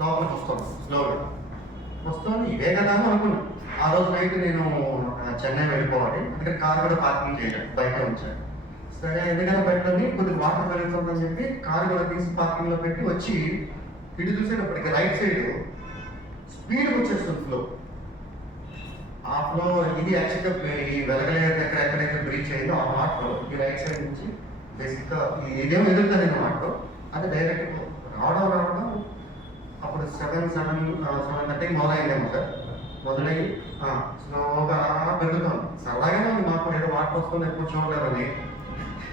లోపలికి వస్తాను స్లోగా వస్తాను ఇవే కదా అని అనుకున్నాను. ఆ రోజు నైట్ నేను చెన్నై వెళ్ళిపోవాలి, అందుకని కార్ కూడా పార్కింగ్ చేయలేదు, బయట ఉంచాను. సరే ఎందుకని బయటని కొద్దిగా వాటర్ పెరుగుతుందని చెప్పి కార్ కూడా తీసి పార్కింగ్లో పెట్టి వచ్చి ఇటు చూసేటప్పటికి రైట్ సైడ్ స్పీడ్ వచ్చేస్తుంది ఫ్లో. ఆ ఫ్లో ఇది యాక్చువల్గా ఈ వెలగలేరు దగ్గర ఎక్కడైతే బ్రీచ్ అయిందో ఆ వాటర్ ఈ రైట్ సైడ్ నుంచి బేసిక్గా ఇదేమో ఎదుగుతుంది వాటర్, అది డైరెక్ట్ రావడం అప్పుడు 7:30 మొదలైందేమో సార్. మొదలయ్యి స్లోగా పెరుగుతాం. సరదాగానే ఉంది మాకు, ఏదో వాటర్ వస్తుంది ఎక్కువ చూడలేదని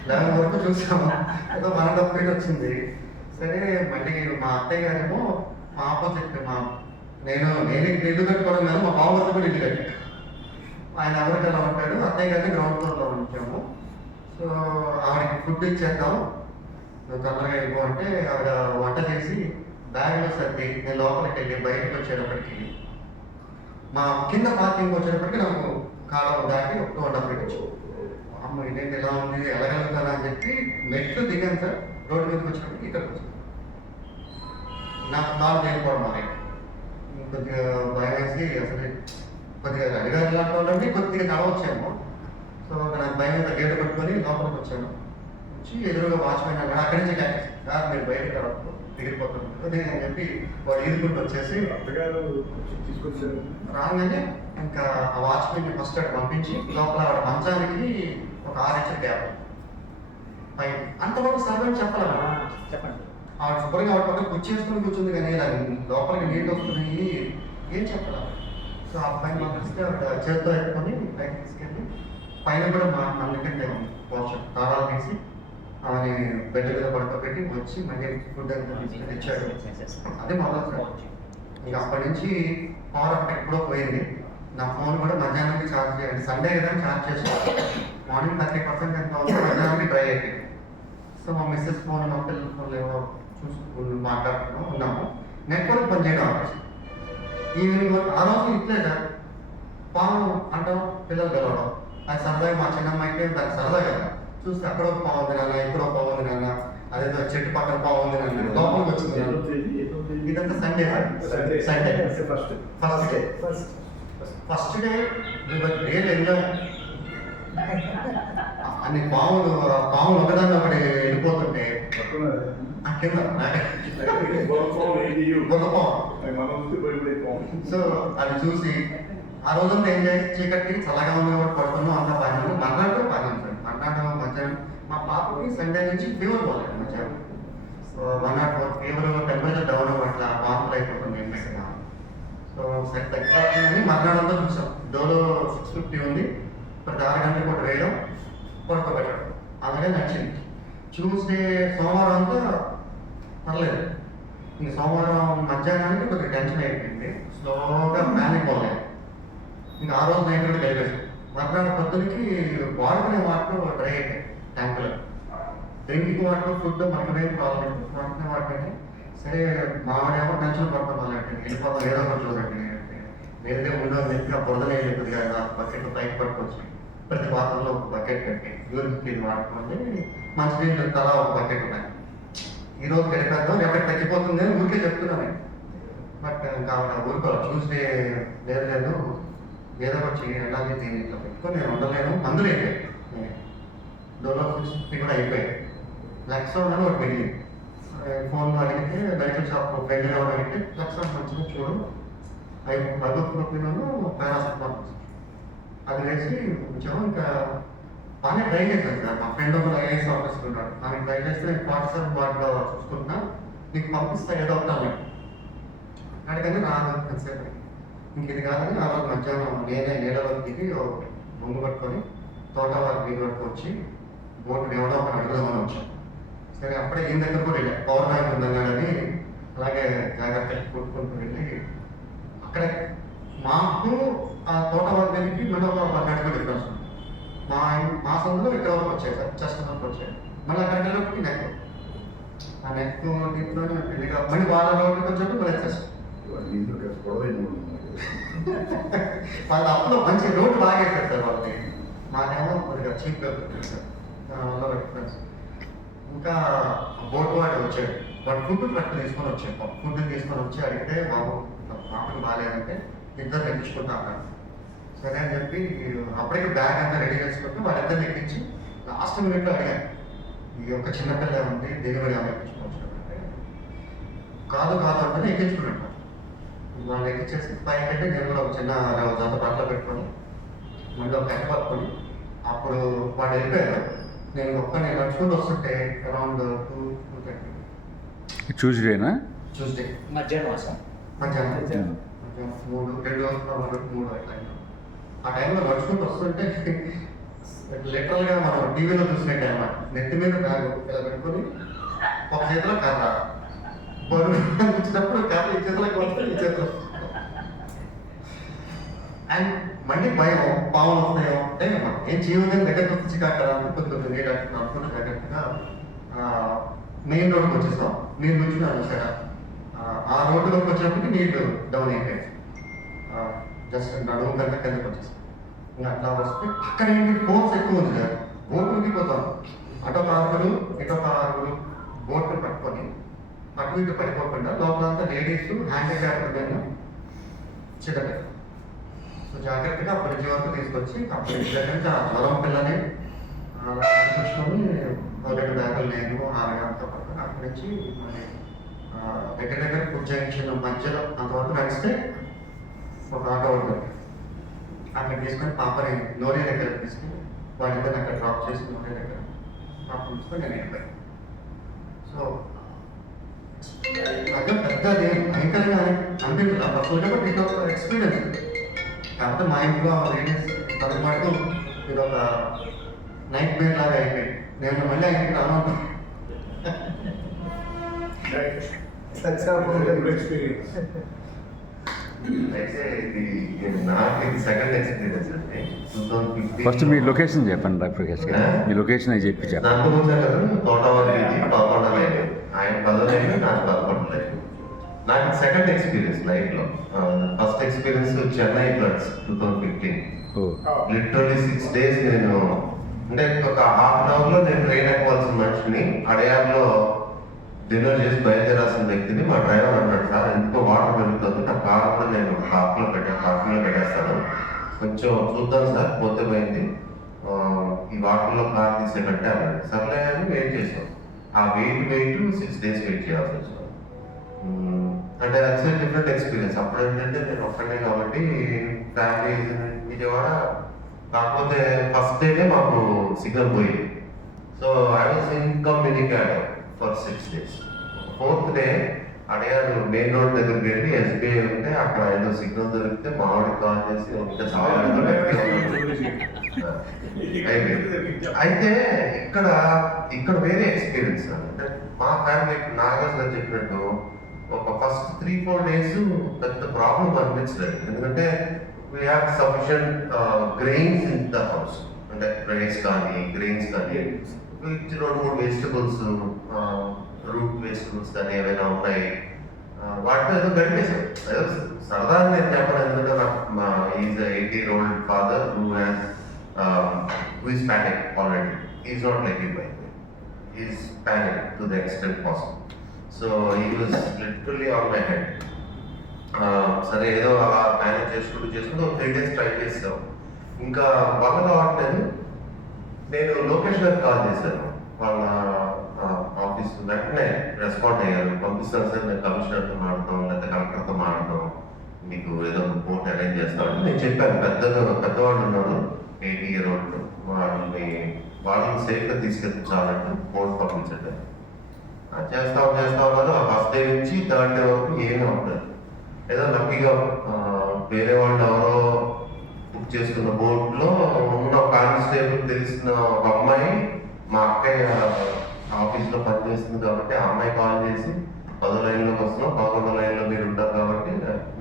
11 వరకు చూసాము, ఏదో 1.5 ఫీట్ వచ్చింది. సరే మళ్ళీ మా అత్తయ్య గారేమో మా ఆపోజిట్ నేను ఇల్లు కట్టుకోవడం కాదు, మా బావ వద్ద కూడా ఇల్లు కట్టాను. ఆయన ఎవరికి ఎలా ఉంటాడు, అత్తయ్య గారిని గ్రౌండ్ ఫ్లోర్లో ఉంచాము. సో ఆవిడకి ఫుడ్ ఇచ్చేద్దాం తొందరగా వెళ్ళిపో అంటే ఆవిడ వంట చేసి బ్యాగ్లో సర్ది నేను లోపలికి వెళ్ళి బయటకు వచ్చేటప్పటికి మా కింద పార్కింగ్ వచ్చేటప్పటికి నాకు కాలం దాటి 1.5 ఫీట్ వచ్చి అమ్మ ఇదేంటి ఎలా ఉంది ఎలాగలుగుతానా అని చెప్పి మెట్లు దిగాను సార్. రోడ్డు మీదకి వచ్చినప్పటికి ఇక్కడికి వచ్చాను. నాకు కాలు చేయకపోవడం మరి కొద్దిగా భయం వేసి అసలు కొద్దిగా అడిగారులాంటి కొద్దిగా నడవచ్చాము. సో నాకు భయం మీద గేటు పట్టుకొని లోపలికి వచ్చాను. వచ్చి ఎదురుగా వాచ్మెన్ అన్నాడు, అక్కడి నుంచి కాదు మీరు బయటకు రావద్దు దిగిపోతుంది అని చెప్పి వాడు ఈదుకుంటూ వచ్చేసి తీసుకొచ్చారు. రాగానే ఇంకా ఆ వాచ్మెన్ని ఫస్ట్ అక్కడ పంపించి లోపల ఆవిడ మంచానికి ఒక 6 ఇంచుల గ్యాప్ పైన అంతవరకు సర్వెంట్ చెప్పండి. ఆవిడ శుభ్రంగా ఆవిడ పక్కన కూర్చేసుకుని కూర్చుంది, కానీ ఇలా లోపలికి నీళ్ళు వస్తున్నాయి ఏం చెప్పాలి. సో ఆ పైన పంపిస్తే ఆవిడ చేతితో ఎత్తుకొని పైకి తీసుకెళ్ళి పైన కూడా మా అందుకంటే పోషన్ తారాలు తీసి ఆమె బెడ్ మీద పడుకోబెట్టి వచ్చి మళ్ళీ ఫుడ్ అంతా తీసుకొని తెచ్చాడు. అదే మొదలు సార్. ఇంకా అప్పటి నుంచి పవర్ అక్కడ ఎప్పుడో పోయింది. నా ఫోన్ కూడా మధ్యాహ్నానికి ఛార్జ్ చేయండి, సండే కదా ఛార్జ్ చేసి మార్నింగ్ 30% ఎంత అవుతుంది, మధ్యాహ్నానికి డ్రై అయిపోయింది. సో మా మిస్సెస్ ఫోన్ మా పిల్లల ఫోన్లు ఏమో చూసుకుని మాట్లాడుతున్నాం ఉన్నాము. నెట్వర్క్ పనిచేయడం ఆలోచన ఈవినింగ్ ఆ రోజు ఇట్లే సార్. పాము అంటాం పిల్లలు గెలవడం అది సరదాగా మా చిన్నమ్మాయికి దానికి సరదా కదా. చూస్తే అక్కడ ఒక పావు ఉంది నాన్న, ఇక్కడ ఒక పావు ఉంది నాన్న, అదేదో చెట్టు పక్కన పావు ఉంది నాన్న లోపలికి వచ్చింది. ఇదంతా Sunday Sunday first day real enjoy. అన్ని పాములు ఒకదాన్ని ఒకటి వెళ్ళిపోతుంటే కింద సో అది చూసి ఆ రోజంతా ఎంజాయ్ చీకటి చల్లగా ఉంది కూడా పడుతున్నాం, అంతా బాగా మర్నాడు బాగా ఉంటుంది. మర్నాడు మధ్యాహ్నం మా పాపకి సండే నుంచి ఫీవర్ పోలేదు మధ్యాహ్నం. సో 104 ఫీవర్, టెంపరేచర్ డౌన్ అట్లా వాంతులు అయిపోతుంది ఎంతగా. సో సరే తగ్గిపోతుందని మర్నాడంతా చూసాం. డోలో 650 ఉంది, ప్రతి 6 గంటలకు కూడా వేయడం పడుకోబెట్టడం అలాగే నచ్చింది. ట్యూస్డే సోమవారం అంతా పర్లేదు. ఇంక సోమవారం మధ్యాహ్నానికి కొద్దిగా టెన్షన్ అయిపోయింది, స్లోగా ప్యానిక్ పోలేదు. ఇంకా ఆ రోజు నైట్ కూడా గడిపేసాం. మర్నాడు పొద్దునకి వాడుకునే వాటర్ డ్రై అయిపోయాయి ట్యాంకులో. డ్రింకింగ్ వాటర్ ఫుడ్ మనకునే ప్రాబ్లం, వాడుకునే వాటర్ అంటే సరే మావాడేమో టెన్షన్ పడతాం వాళ్ళంటే వెళ్ళిపోతాం ఏదో ఒకటి చూడండి నేనే ఉండవు అని చెప్పి ఆ బురదలే కొద్దిగా బకెట్ పైకి పట్టుకొచ్చి ప్రతి వాటర్లో ఒక బకెట్ పెట్టి యూరిన్ వాడుకోండి, మంచినీళ్ళు తలా ఒక బకెట్ ఉన్నాయి. ఈరోజు గడిపేద్దాం రేపటి తగ్గిపోతుంది అని ఊరికే చెప్తున్నాను. బట్ ఇంకా ఊరుకోవాలి. ట్యూస్డే లేదు ఏదో ఒకటి చేయాలి, అలాగే దీన్ని ఇట్లా పెట్టుకొని నేను ఉండలేను. మందులు అయిపోయాయి, డోలో 650 కూడా అయిపోయాయి. లెక్సోన్ అని ఒకటి మిగిలింది. ఫోన్లో అడిగితే మెడికల్ షాప్ ఫ్రెండ్ ఎవరు అడిగితే లెక్సోన్ మంచిగా చూడు అదొకను పారాసెటమాల్ అది వేసి ఉంచాము. ఇంకా బాగానే ట్రై చేశాను సార్. మా ఫ్రెండ్ ఒక ఐఏఎస్ ఆఫీసర్ ఉన్నాడు, నాకు ట్రై చేస్తే నేను 47 వార్డులో చూసుకుంటున్నా, నీకు పంపిస్తా ఏదో ఒకటి అడిగానే రాదు ఎంతసేపు. ఇంక ఇది కాదని ఆ రోజు మధ్యాహ్నం నేనే నీళ్ళలో దిగి ముందు పట్టుకొని తోట వారికి నీళ్ళు పట్టుకొచ్చి బోట్ ఎవడో ఒకటి అడుగుదామని వచ్చాను. సరే అప్పుడే ఈయన దగ్గర కూడా వెళ్ళా, పవర్ బ్యాంక్ ఉందన్నాడని అలాగే జాగ్రత్తగా కొట్టుకుంటూ వెళ్ళి అక్కడ మాకు ఆ తోట వారి దగ్గరికి మళ్ళీ ఒక 10 అడుగులు డిఫరెన్స్ ఉంది. మా సందులో ఇక్కడ వరకు వచ్చాయి సార్, చెస్ట్ వరకు వచ్చాయి. మళ్ళీ అక్కడికి వెళ్ళినప్పటికీ నెక్ ఆ నెక్ దీంట్లో పెళ్ళిగా మళ్ళీ వాళ్ళ రోడ్డుకి వచ్చేప్పుడు మళ్ళీ వచ్చేసాం. వాళ్ళ అప్పుడు మంచి రోడ్డు బాగా వేసారు సార్ వాళ్ళని, మాకేమో కొద్దిగా చీప్గా పెట్టారు సార్. దానివల్ల డిఫరెన్స్. ఇంకా బోట్ వాడు వచ్చాడు వాడు ఫుడ్ ట్రక్ తీసుకొని వచ్చాం. ఫుడ్ తీసుకొని వచ్చి అడిగితే బాబు పాపకి బాగాలేదంటే ఇద్దరు ఎక్కించుకుంటా అన్నారు. సరే అని చెప్పి అప్పటికి బ్యాగ్ అంతా రెడీ చేసుకుంటూ వాళ్ళిద్దరిని ఎక్కించి లాస్ట్ మినిట్లో అడిగాను, ఈ యొక్క చిన్నపిల్ల ఉంది డెలివరీ ఆమె ఎక్కించుకోవచ్చు అంటే కాదు అంటే ఎక్కించుకున్నట్టు. వాళ్ళు ఎక్కించేసి పైకి అంటే నేను కూడా ఒక చిన్న జత బట్టలు పెట్టుకొని మళ్ళీ ఒక కట్ట పట్టుకొని అప్పుడు వాడు వెళ్ళిపోయారు. నేను నడుచుకుంటూ వస్తుంటే అరౌండ్ 2:30 ట్యూస్డేనా? ట్యూస్డే మధ్యాహ్నం మధ్యాహ్నం 3 అట్లా. ఆ టైంలో నడుచుకుంటూ వస్తుంటే లిటరల్గా మనం టీవీలో చూసినట్టే అన్నమాట. నెత్తి మీద బ్యాగ్ ఇలా పెట్టుకొని ఒక చేతిలో కర్ర బరువు ఇచ్చినప్పుడు కర్ర ఈ చేతిలోకి వస్తే ఈ చేతిలో అండ్ మళ్ళీ భయం పావులు వస్తాయో అంటే ఏం చేయదని దగ్గరకు వచ్చి కాకరా కొద్ది లేట్ అనుకున్న దగ్గరగా మెయిన్ రోడ్కి వచ్చేసాం. నీళ్ళు వచ్చినాను సరే ఆ రోడ్డులోకి వచ్చినప్పటికి నీళ్ళు డౌన్ అయిపోయాయి. జస్ట్ నడుము గంట కిందకి వచ్చేసాం. ఇంకా అట్లా వస్తే అక్కడ ఏంటి ఫోర్స్ ఎక్కువ ఉంది సార్. బోట్ ఉడికిపోతాం. అటొక ఆరుగురు ఇటొక ఆరుగురు బోట్ని పట్టుకొని అటు ఇటు పడిపోకుండా లోపలంతా లేడీస్ హ్యాండిక్యాప్డ్ మీద చిన్నపిల్ల. సో జాగ్రత్తగా బ్రిడ్జ్ వరకు తీసుకొచ్చి అప్పుడు ఇంటి దగ్గర నుంచి ఆ జ్వరం పిల్లని తీసుకొని 2 బ్యాగులు నేను 6 గంటలతో పట్టుకొని అక్కడి నుంచి మళ్ళీ దగ్గర ఫుడ్ జంక్షన్ మధ్యలో అంతవరకు నడిస్తే ఒక ఆటో ఉంటుంది. అక్కడ తీసుకొని పాపని నోరీ దగ్గర తీసుకుని వాళ్ళిద్దరిని అక్కడ డ్రాప్ చేసి నోరీ దగ్గర పాప ఉంచుకొని నేను వెళ్ళిపోయాను. సో అదే పెద్ద భయంకరంగా అనిపించదు ఆ బస్సులో కాబట్టి ఇది ఒక ఎక్స్పీరియన్స్. కాకపోతే మా ఇంట్లో లేడీస్ తన మటుకు ఇది ఒక నైట్ మేర్ లాగా అయిపోయింది. నేను మళ్ళీ ఆ ఇంటికి రాను. ఎక్స్పీరియన్స్ అయితే ఇది నాకు సెకండ్ ఎక్స్పీరియన్స్ అండి. 2015 ఫస్ట్ మీ లొకేషన్ చెప్పండి డాక్టర్ ప్రకాష్ గారు. మీ లొకేషన్ అది చెప్పి చెప్పండి. నందమూరి తోటవరి 11 లైన్, ఆయన 10 లైన్, నాకు 11 లైన్. నాకు సెకండ్ ఎక్స్పీరియన్స్ లైఫ్లో. First experience Chennai floods 2015. Literally 6 days నేను అంటే ఒక హాఫ్ అన్ అవర్లో నేను ట్రైన్ ఎక్కవలసిన మనిషిని అడయార్లో డిన్నర్ చేసి బయలుదేరాల్సిన వ్యక్తిని మా డ్రైవర్ అన్నాడు, సార్ ఎందుకో వాటర్ పెరుగుతుంది, నా కార్ కూడా నేను పార్కింగ్లో పెట్టేస్తాను, కొంచెం చూద్దాం సార్ పోతే పోయింది, ఈ వాటర్లో కార్ తీసేటట్టే అన్నాడు. సర్లే అని వెయిట్ చేసాం. ఆ వెయిట్ 6 days వెయిట్ చేయాల్సి వచ్చింది. అంటే అట్స్ డిఫరెంట్ ఎక్స్పీరియన్స్. అప్పుడు ఏంటంటే నేను ఒక్కడే కాబట్టి ఫ్యామిలీ విజయవాడ, కాకపోతే ఫస్ట్ డేనే మాకు సిగ్నల్ పోయింది. So I was incommunicated for 6 days. 4th day అడిగారు మెయిన్ రోడ్ దగ్గరికి వెళ్ళి ఎస్బీఐ ఉంటే అక్కడ ఏదో సిగ్నల్ దొరికితే మామిడి కాల్ చేసి ఇంకా చాలా అయితే ఇక్కడ వేరే ఎక్స్పీరియన్స్ అంటే మా ఫ్యామిలీ నాగరాజ్ గారు చెప్పినట్టు ఒక ఫస్ట్ 3-4 days పెద్ద ప్రాబ్లం అనిపించలేదు. ఎందుకంటే we have sufficient grains in the house. అంటే రైస్ కానీ గ్రెయిన్స్ కానీ 2-3 వెజిటబుల్స్, రూట్ వెజిటబుల్స్ కానీ ఏమైనా ఉన్నాయి. వాటితో ఏదో గడిపేసాం. ఏదో సరదా నేను చెప్పను, ఎందుకంటే నాకు is 80-year-old father who is panic already. Is not like you by is panic to the extent possible. So he was literally on my head. సరే ఏదో అలా మేనేజ్ చేసుకుంటూ 3 days ట్రై చేసాం. ఇంకా వల్ల కావట్లేదు. నేను లోకేష్ గారికి కాల్ చేశాను. వాళ్ళ ఆఫీస్ వెంటనే రెస్పాండ్ అయ్యారు. పంపిస్తాను సార్, నేను కమిషనర్తో మాట్లాడతాం లేకపోతే కలెక్టర్తో మాట్లాడతాం, మీకు ఏదో బోట్ అరేంజ్ చేస్తామని నేను చెప్పాను. పెద్దవాళ్ళు ఉన్నారు 80-year-old, వాళ్ళని సేఫ్గా తీసుకెళ్తానంటే బోట్ పంపించండి. చేస్తా ఉన్నారు. ఆ ఫస్ట్ డే నుంచి 3rd day వరకు ఏమీ ఉంటుంది. ఏదో లక్కీగా వేరే వాళ్ళు ఎవరో బుక్ చేసుకున్న బోట్లో ఉన్న కానిస్టేబుల్ తెలిసిన ఒక అమ్మాయి మా అక్కయ్య ఆఫీస్లో పనిచేస్తుంది కాబట్టి ఆ అమ్మాయి కాల్ చేసి 10వ లైన్లోకి వస్తున్నాం, 11వ లైన్లో మీరు ఉంటారు కాబట్టి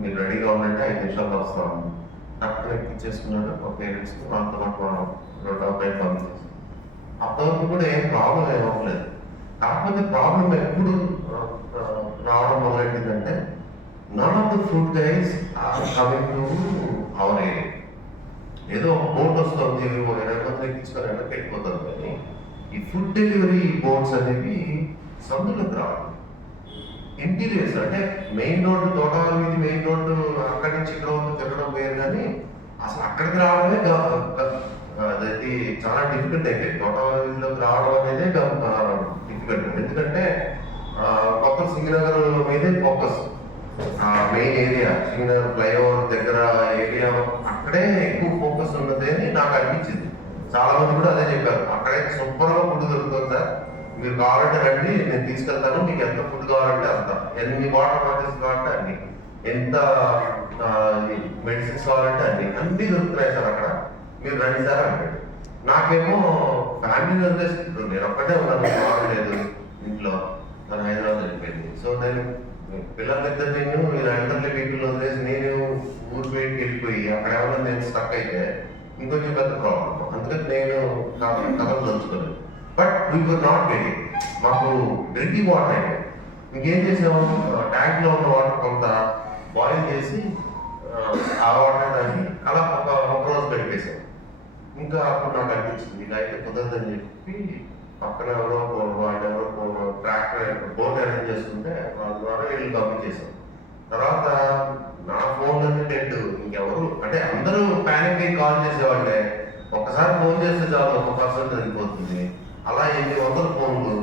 మీరు రెడీగా ఉండంటే 5 నిమిషాల్లో వస్తాం. అక్కడ ఎక్కించేసుకున్నాడు మా పేరెంట్స్, వాళ్ళతో పాటు 2 అబ్బాయి పంపించేసి. అప్పటివరకు కూడా ఏం ప్రాబ్లం ఏమవ్వలేదు. కాకపోతే ప్రాబ్లం ఎప్పుడు రావడం మొదలెట్టిందంటే none of the food guys are coming to our area. ఏదో బోట్ వస్తుంది 20 మంది ఎక్కించుకొని వెళ్ళిపోతారు, కానీ ఈ ఫుడ్ డెలివరీ బోట్స్ అనేవి సముద్రంలోకి రావాలి. ఇంటీరియర్స్ అంటే మెయిన్ రోడ్డు తోటవారి వీధి మెయిన్ రోడ్డు అక్కడి నుంచి ఇక్కడ వరకు తిరగడం వేరు కానీ అసలు అక్కడికి రావడమే అదైతే చాలా డిఫికల్ట్ అయిపోయింది. తోటవారి వీధిలోకి రావడం అనేది డిఫికల్ట్. ఎందుకంటే మొత్తం సింగనగర్ మీదే focus. Main area Singh Nagar flyover దగ్గర ఏరియా అక్కడే ఎక్కువ ఫోకస్ ఉన్నది అని నాకు అనిపించింది. చాలా మంది కూడా అదే చెప్పారు, అక్కడైతే సూపర్గా ఫుడ్ దొరుకుతుంది సార్, మీరు కావాలంటే రండి నేను తీసుకెళ్తాను, మీకు ఎంత ఫుడ్ కావాలంటే అంత, ఎన్ని వాటర్ బాటిల్స్ కావాలంటే అన్ని, ఎంత మెడిసిన్స్ కావాలంటే అన్ని దొరుకుతున్నాయి సార్ అక్కడ, మీరు రండి సార్ అంటాడు. నాకేమో ఫ్యామిలీ వదిలేసి నేను ఒక్కటే ఉన్నాను, బాగలేదు ఇంట్లో, తను హైదరాబాద్ వెళ్ళిపోయింది. సో నేను పిల్లలిద్దరు నేను ఎల్డర్లీ పీపుల్ వదిలేసి నేను ఊరు బయటికి వెళ్ళిపోయి అక్కడ ఎవరైనా నేను స్టక్ అయితే ఇంకొంచెం పెద్ద ప్రాబ్లం. అందుకని నేను కథలు తలుచుకోలేదు. But we were not waiting. మాకు డ్రింకింగ్ వాటర్ అయితే ఇంకేం చేసాము, ట్యాంక్లో ఉన్న వాటర్ కొంత బాయిల్ చేసి ఆ వాటర్ దాన్ని అలా ఒక రోజు పెట్టేసాం. ఇంకా అప్పుడు నాకు అనిపించింది ఇలా అయితే కుదరదని చెప్పి పక్కన ఎవరో వాళ్ళు ఎవరో ట్రాక్టర్ బోట్ అరేంజ్ చేస్తుంటే వాళ్ళ ద్వారా వీళ్ళు పంపించేసాం. తర్వాత నా ఫోన్ అంటే డెడ్, ఇంకెవరు అంటే అందరూ ప్యానిక్ అయ్యి కాల్ చేసేవాళ్ళే. ఒకసారి ఫోన్ చేస్తే చాలు 1% వెళ్ళిపోతుంది. అలా 800 ఫోన్లు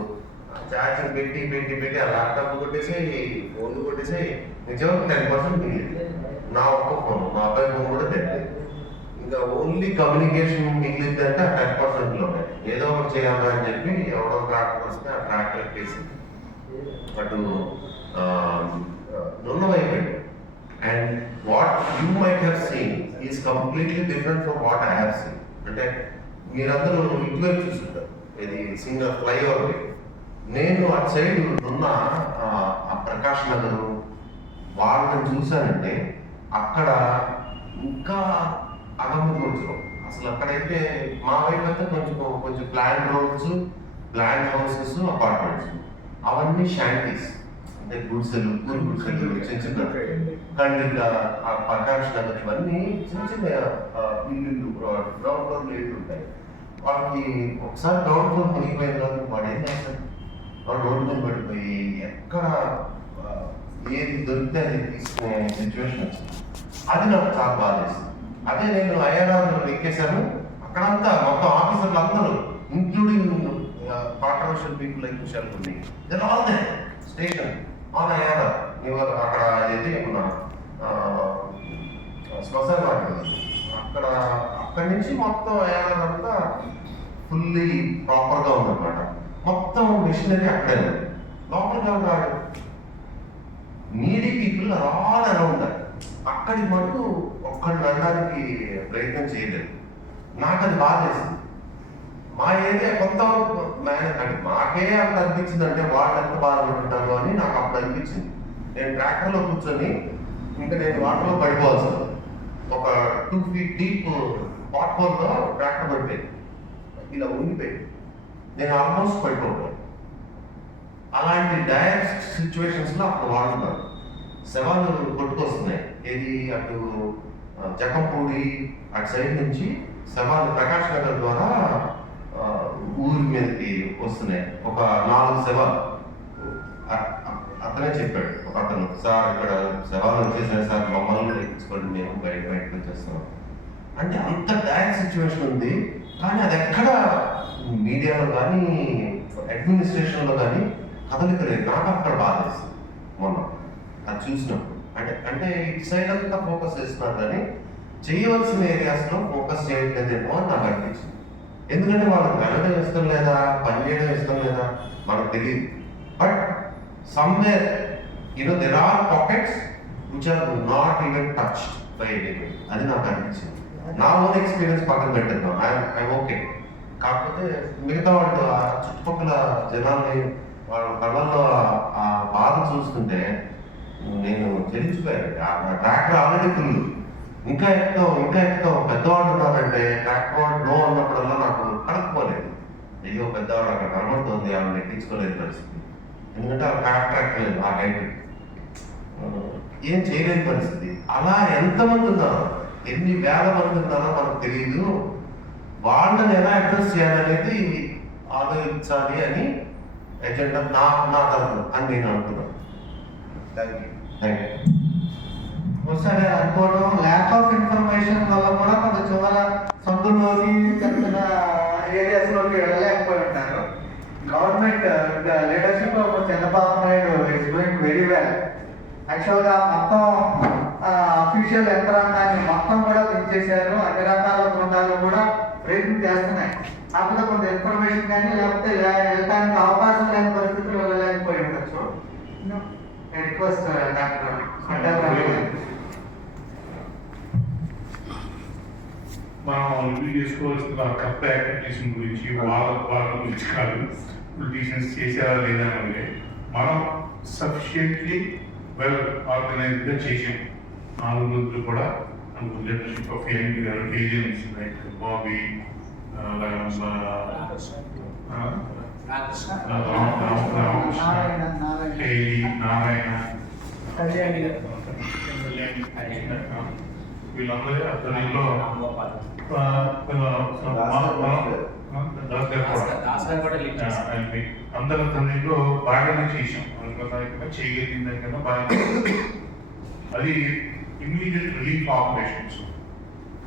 ఛార్జింగ్ పెట్టి పెట్టి పెట్టి ఆ ల్యాప్టాప్ కొట్టేసాయి, ఫోన్లు కొట్టేసాయి. నిజంగా 10% మిగిలింది. నా ఒక్క ఫోన్, మా అబ్బాయి ఫోన్ కూడా డెడ్. ఇంకా ఓన్లీ కమ్యూనికేషన్ మిగిలింది అంటే ఆ 10%లోనే ఏదో ఒకటి చేయాలి అని చెప్పి ఎవరో ట్రాక్టర్ వస్తే ఆ ట్రాక్టర్ ఎక్కేసి అటు నున్నమైపోయింది. And what you might have seen is completely different from what I have seen. అంటే మీరందరూ ఇటువైపు చూస్తుంటారు, ఇది సింగర్ ఫ్లైఓవర్. నేను అటు సైడ్ ఉన్న ఆ ప్రకాష్ నగర్ వాళ్ళని చూశానంటే అక్కడ ఇంకా అగమకూర్చడం. అసలు అక్కడైతే మా వైపు అయితే కొంచెం plan roads, plan houses, apartments, అవన్నీ షాంటీస్ అంటే గుడిసెలు, పూరి గుడిసెలు, చిన్న చిన్న ఖండిత, ఆ ప్రకాష్ నగర్ ఇవన్నీ చిన్న చిన్న ఇల్లు గ్రౌండ్ ఫ్లోర్లో ఇల్లు ఉంటాయి. వాళ్ళకి ఒకసారి గ్రౌండ్ ఫ్లోర్ మునిగిపోయిన తర్వాత వాడు ఏం చేస్తాడు, వాడు రోడ్డు మీద పడిపోయి ఎక్కడ ఏది దొరికితే అది తీసుకునే సిచ్యువేషన్ వచ్చింది. అది నాకు చాలా బాధ చేసింది. అదే నేను ఐఆర్ఆర్ ఎక్కేశాను, అక్కడంతా మొత్తం ఆఫీసర్లు అందరూ ఇంక్లూడింగ్ కాంట్రవర్షియల్ పీపుల్ లైక్ విషయాలు ఉంది స్టేషన్ ఆన్ ఐఆర్ఆర్. అక్కడ ఏదైతే మన శ్మశాన వాటి అక్కడి నుంచి మొత్తం ఐఆర్ఆర్ అంతా ఫుల్లీ ప్రాపర్గా ఉందన్నమాట. మొత్తం మిషనరీ అక్కడే ఉంది. లోపలికి రాడు needy people all around that. అక్కడి మటుకు ఒక్కడు వెళ్ళడానికి ప్రయత్నం చేయలేదు. నాకు అది బాధ చేసింది. మా ఏరియా కొంత మేనేజ్ అంటే మాకే అంత అనిపించింది అంటే వాళ్ళు ఎంత బాధపడుతుంటారు అని నాకు అప్పుడు అనిపించింది. నేను ట్రాక్టర్లో కూర్చొని ఇంకా నేను వాటర్లో పడిపోవాల్సి ఒక 2 feet డీప్ పాట్ హోల్లో ట్రాక్టర్ పడిపోయింది, ఇలా ఉండిపోయింది. నేను ఆల్మోస్ట్ పడిపోతాను. అలాంటి డైర్ సిచ్యువేషన్స్లో అప్పుడు వాడుతున్నారు. శవాలు కొట్టుకొస్తున్నాయి. ఏది అటు జకంపూడి అటు సైడ్ నుంచి శవాలు ప్రకాష్ నగర్ ద్వారా ఊరి మీదకి వస్తున్నాయి. ఒక 4 శవాలు. అతనే చెప్పాడు ఒక అతను, సార్ ఇక్కడ శవాలు వచ్చేసాయి సార్, మమ్మల్ని కూడా ఎక్కించుకోండి, మేము బయటకు వచ్చేస్తున్నాం అంటే. అంత డైర్ సిచ్యువేషన్ ఉంది. కానీ అది ఎక్కడ మీడియాలో కానీ అడ్మినిస్ట్రేషన్లో కానీ కదలిక లేదు. నాకు అక్కడ బాధ వేస్తుంది మొన్న అది చూసినప్పుడు. అంటే ఇటు సైడ్ అంతా ఫోకస్ చేస్తున్నారు కానీ చేయవలసిన ఏరియాస్లో ఫోకస్ చేయట్లేదేమో అని నాకు అనిపించింది. ఎందుకంటే వాళ్ళకి వెళ్ళడం ఇష్టం లేదా, పని చేయడం ఇష్టం లేదా మనకు తెలియదు. But somewhere there are pockets which are not even touched by anybody. అది నాకు అనిపించింది. నా ఓన్ ఎక్స్పీరియన్స్ పక్కన పెట్టేద్దాం, ఐఎమ్ ఓకే. కాకపోతే మిగతా వాళ్ళు ఆ చుట్టుపక్కల జనాల్ని వాళ్ళ కళ్ళల్లో ఆ బాధ చూస్తుంటే నేను చెల్లించిపోయాను. ఆ ట్రాక్టర్ ఆల్రెడీ ఫుల్, ఇంకా ఎక్కుతాం పెద్దవాళ్ళు ఉన్నారంటే ట్రాక్టర్ వాడు నో అన్నప్పుడల్లా నాకు కడకపోలేదు. అయ్యో పెద్దవాడు అక్కడ కనబడుతుంది, ఆమెను ఎక్కించుకోలేదు పరిస్థితి. ఎందుకంటే ఆ ట్రాక్టర్ ఎక్కలేదు, ఆ హైట్ ఏం చేయలేని పరిస్థితి. అలా ఎంతమంది ఉన్నారు, ఎన్ని వేల మంది ఉన్నారో మనకు తెలియదు. వాళ్ళని ఎలా అడ్రస్ చేయాలనేది ఆలోచించాలి అని ఎజెండా నా తరఫున అని నేను అనుకున్నాను. Thank you. Thank you. ఒకసారి అనుకోవడం ల్యాక్ ఆఫ్ ఇన్ఫర్మేషన్ వల్ల కూడా కొంత చివర సొంతలోకి చిన్న చిన్న ఏరియాస్లోకి వెళ్ళలేకపోయి ఉంటారు. Government leadership of Chandrababu Naidu is doing very well. యాక్చువల్గా మొత్తం అఫీషియల్ యంత్రాంగాన్ని మొత్తం కూడా దించేశారు. అన్ని రకాల బృందాలు కూడా ప్రయత్నం చేస్తున్నాయి. కాకపోతే కొంత ఇన్ఫర్మేషన్ కానీ లేకపోతే వెళ్ళడానికి అవకాశం లేని పరిస్థితులు వెళ్ళలేకపోయి ఉండొచ్చు. రిక్వెస్ట్ డాక్టర్ మనం రివ్యూ చేసుకోవాల్సిన కొత్త యాక్టివిటీస్ గురించి వాళ్ళ గురించి కాదు, పొలిటీషియన్స్ చేసారా లేదా అనేది మనం సఫిషియెంట్లీ వెల్ ఆర్గనైజ్డ్గా చేసాం. 4 రోజులు కూడా leadership of young intelligence like Bobby, Narayana, వీళ్ళందరూ అతనిలో అందరి తల్లిలో బాగానే చేసాం. చేయగలిగిన కన్నా బాగా అది ఇమీడియట్ రిలీఫ్ ఆపరేషన్స్.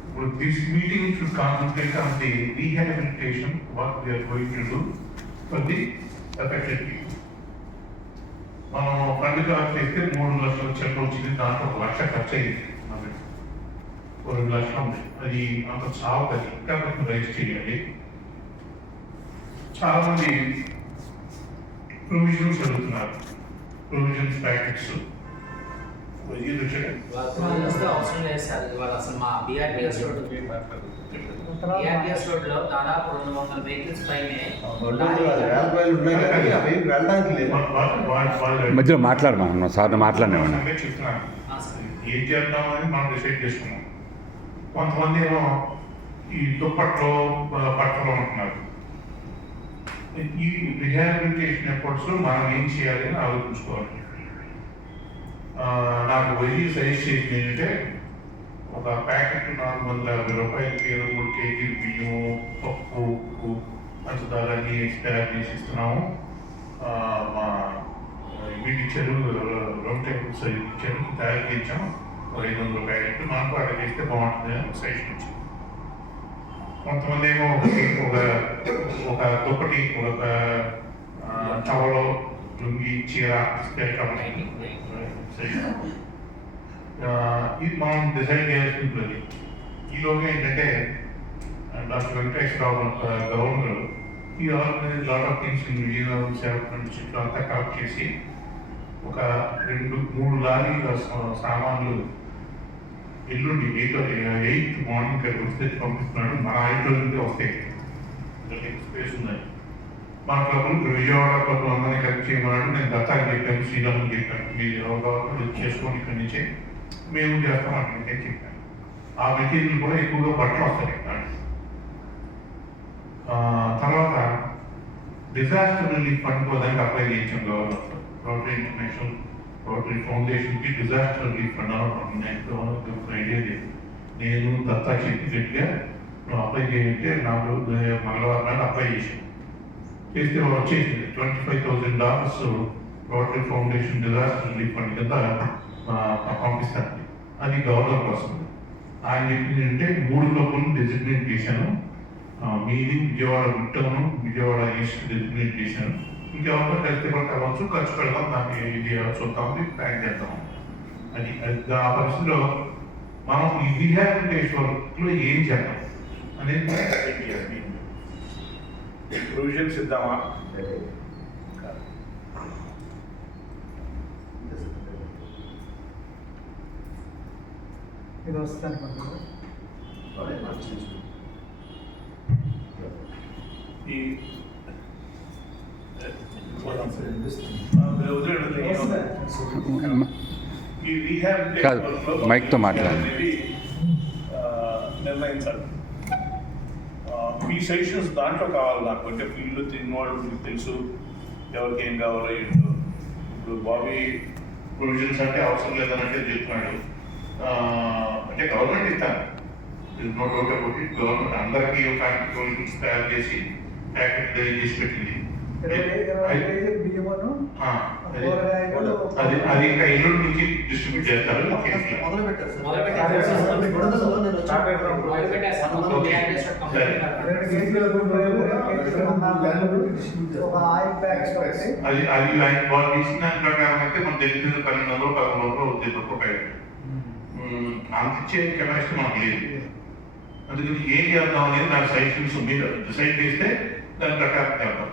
ఇప్పుడు this meeting should concentrate on the rehabilitation work we are going to do for the affected people. మనం ఫండ్ కలెక్ట్ చేస్తే 3 లక్షల చెట్లు వచ్చింది, దాంట్లో 1 లక్ష ఖర్చు అయింది. 2 లక్షలు ఉంది. అది అంత చావు కదా, ఇంకా కొంచెం రైజ్ చేయాలి. చాలా మంది ప్రొవిజన్స్ అడుగుతున్నారు, ప్రొవిజన్స్ ప్యాకెట్స్. అవసరం లేదు సార్. ఇవాళ అసలు మా బిఆర్టీఎస్ రోడ్లో దాదాపు 200 వెహికల్స్ పైనే వెళ్ళడానికి లేదు. మధ్యలో మాట్లాడమా సార్, మాట్లాడినామన్నా. చెప్తున్నాను ఏం చేద్దామని మనం డిసైడ్ చేసుకున్నాం. కొంతమంది ఏమో ఈ దుప్పట్లో పట్టలో ఉంటున్నారు. ఈ రిహాబిలిటేషన్ ఎఫర్ట్స్ మనం ఏం చేయాలి అని ఆలోచించుకోవాలి. నాకు వెళ్ళి సజెస్ట్ చేసింది ఏంటంటే, ఒక ప్యాకెట్ 450 రూపాయలకి 3 కేజీలు బియ్యం, పప్పు, ఉప్పు, పంచదార అన్ని తయారు చేసి ఇస్తున్నాము. మా వీటి చెరువు 2 టేబుల్స్ చెరువు తయారు చేయించాము. 500 ప్యాకెట్లు నాకు అక్కడ చేస్తే బాగుంటుంది అని సజెషన్ వచ్చింది. కొంతమంది ఏమో ఒక దుప్పటి, ఒక టవలో, లుంగి, చీర ఇది మనం డిసైడ్ చేయాల్సింది. ఈలోగా ఏంటంటే డాక్టర్ వెంకటేశ్వరరావు గవర్నర్ ఈ ఆర్గనైజ్ లాట్ ఆఫ్ థింగ్స్ చుట్టూ అంతా కలెక్ట్ చేసి ఒక 2-3 లారీల సామాన్లు ఎల్లుండి 8th మార్నింగ్ వస్తే పంపిస్తున్నాడు. మన 5 రోజులకే వస్తాయి, స్పేస్ ఉన్నాయి. మా క్లబ్లు విజయవాడ క్లబ్లు అందరినీ కలిసి చేయమన్నాడు. నేను దత్తాకి చెప్పాను, శ్రీరాముని చెప్పాను, మీరు ఎవరు కావాలి చేసుకోండి, ఇక్కడి నుంచే మేము చేస్తాం అక్కడికే చెప్పాను. ఆ మెటీరియల్ కూడా ఎక్కువగా బట్టలు వస్తాయి. తర్వాత డిజాస్టర్ రిలీఫ్ ఫండ్ దానికి అప్లై చేయించాం గవర్నమెంట్. రోటరీ ఇంటర్నేషనల్ రోటరీ ఫౌండేషన్కి డిజాస్టర్ రిలీఫ్ ఫండ్ ఐడియా లేదు. నేను దత్తా చెప్పినట్టుగా నువ్వు అప్లై చేయంటే నాకు మంగళవారం నాడు అప్లై చేశాను. చేస్తే వచ్చేసింది $25,000 rotary foundation disaster relief fund కింద పంపిస్తాను. అది గవర్నర్ కోసం. ఆయన చెప్పింది అంటే 3 క్లబ్లను డెసిగ్నేట్ చేశాను. మీది విజయవాడ విట్టను, విజయవాడ ఈస్ట్ డెసిగ్నేట్ చేశాను. ఇంకెవరితో కలిసి కూడా కలవచ్చు, ఖర్చు పెడదాం, నాకు ఇది చూద్దాం, ప్లాన్ చేద్దాం. అది ఆ పరిస్థితిలో మనం ఈ రీహాబిలిటేషన్ వర్క్లో ఏం చేద్దాం అనేది ప్రొవిజన్స్ ఇద్దామా? ఇది వస్తాను కాదు, మైక్తో మాట్లాడండి. నిర్ణయించాలి. మీ సజెషన్స్ దాంట్లో కావాలి నాకు. అంటే ఫీల్డ్లో తిరిగిన వాళ్ళు మీకు తెలుసు ఎవరికి ఏం కావాలో ఏంటో. ఇప్పుడు బాబీ ప్రొవిజన్స్ అంటే అవసరం లేదనంటే చెప్తున్నాడు. అంటే గవర్నమెంట్ ఇస్తాను, no doubt about it. Government అందరికీ ఒక ప్రొవిజన్స్ తయారు చేసి ప్యాకెట్ చేసి పెట్టింది. ఆ, అది ఇంకా ఎల్లుండి నుంచి డిస్ట్రిబ్యూట్ చేస్తారు మొదలు పెట్టారు సార్. మొదలుపెట్టారు సార్. విడుదలలో నేను వచ్చి మొదలుపెట్టేస్తాం. మొత్తం ఓకే. BRTS కంపెనీ సరే. అది ఆయన వాళ్ళు ఇచ్చిన ప్రకారం అయితే మన దగ్గర 12 11 రూపాయలు అంత ఇచ్చే కెపాసిటీ మనకు లేదు. అందుకని ఏం చేద్దాం అనేది నాకు సజెషన్స్ మీరు డిసైడ్ చేస్తే దాని ప్రకారం చేద్దాం.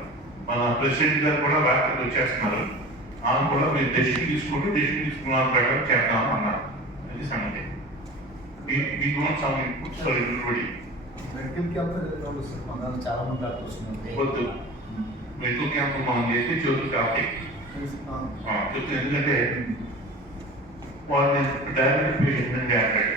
మన ప్రెసిడెంట్ గారు కూడా వార్తలు వచ్చేస్తున్నారు. ఆయన కూడా మీరు డెసిషన్ తీసుకున్న దాని ప్రకారం చేద్దాం అన్నారు. అది సంగతి. We want some inputs for everybody. Medical camp చాలా మంది డాక్టర్స్ వద్దు మెడికల్ క్యాంప్ మనం చేస్తే చదువు కాబట్టి ఎందుకంటే వాళ్ళని డయాబెటిక్ పేషెంట్ అని చెప్పాడు.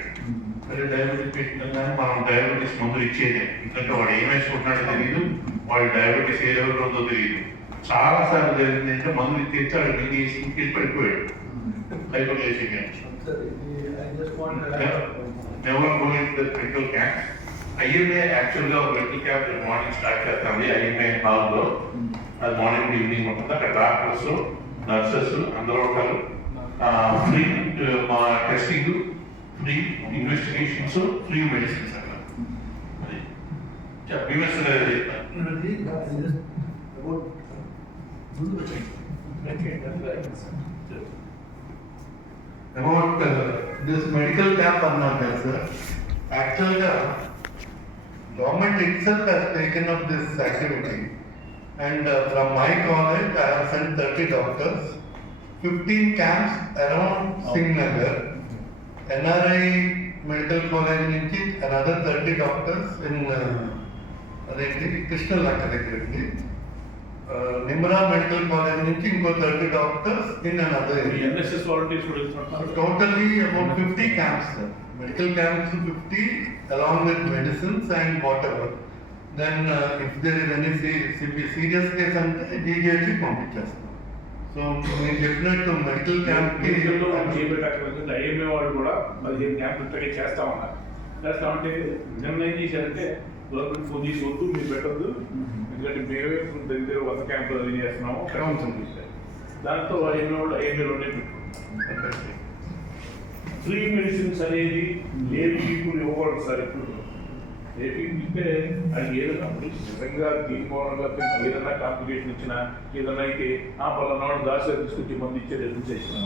సరే డయాబెటిక్ పేషెంట్ కానీ మనం డయాబెటీస్ మందులు ఇచ్చేదే. ఎందుకంటే వాడు ఏం వేసుకుంటున్నాడో తెలియదు, వాడు డయాబెటీస్ ఏ లెవెల్ ఉందో తెలియదు. చాలా సార్లు జరిగింది అంటే మందులు ఇచ్చేస్తే వాడు మీద వేసి పడిపోయాడు. Hyper glycaemia. Never go in the medical camp. IMA యాక్చువల్గా ఒక మెడికల్ క్యాంప్ మార్నింగ్ స్టార్ట్ చేస్తామండి. IMA హాల్లో అది మార్నింగ్ ఈవినింగ్ ఉంటుంది. అక్కడ డాక్టర్స్ నర్సెస్ అందరూ ఉంటారు. ఫ్రీ మా testing, free investigations, free medicines అక్కడ. అది విమర్శ అబౌట్ దిస్ మెడికల్ క్యాంప్ అన్నారు కదా సార్. యాక్చువల్గా government itself has taken up this activity, and from my college I have sent 30 doctors, 15 camps around Srinagar, NRI Medical College నుంచి another 30 doctors in అదేంటి కృష్ణ లాంటి దగ్గరికి, నిమ్రా మెడికల్ కాలేజ్ నుంచి ఇంకో 30 doctors in another area. NSS volunteers కూడా ఇస్తున్నారు. Totally about 50 camps, sir. Medical camps 50 along with medicines and whatever. Then if there is any serious case అంటే GGH పంపించేస్తాం. So మీరు చెప్పినట్టు మెడికల్ క్యాంప్ మెడికల్లో చేయబెట్టక్కర్లేదు. IMA వాళ్ళు కూడా 15 క్యాంపులు ఇప్పటికే చేస్తామన్నారు. చేస్తామంటే నిన్న ఏం చేశారంటే గవర్నమెంట్ ఫోన్ చేసి వద్దు మీరు పెట్టద్దు, ఎందుకంటే మేమే దగ్గర 100 క్యాంపులు అది చేస్తున్నాము దాంతో IMAలోనే పెట్టుకుంటాం. ఫ్రీ మెడిసిన్స్ అనేది లేదు ఇప్పుడు ఇవ్వకూడదు సార్. ఇప్పుడు ఏపీ ఇస్తే అది ఏదైనా నిజంగా దీనికోవడంలో ఏదైనా కాంప్లికేషన్ ఇచ్చినా ఏదైనా అయితే ఆ పలానాడు దాసరి తీసుకొచ్చి మంది ఇచ్చేది ఎదురు చేసినాం.